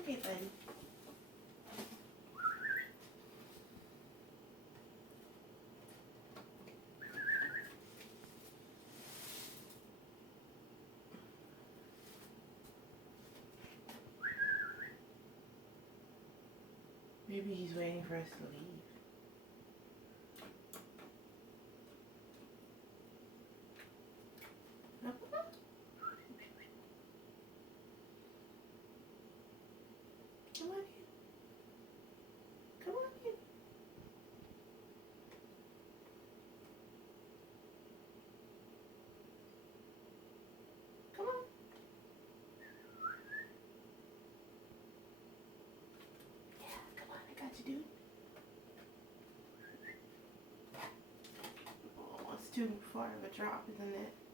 okay, buddy. Maybe he's waiting for us to leave. Huh, Papa? Come on in. Come on in. Come on. Yeah, come on. I got you, dude. Oh, it's too far of a drop, isn't it?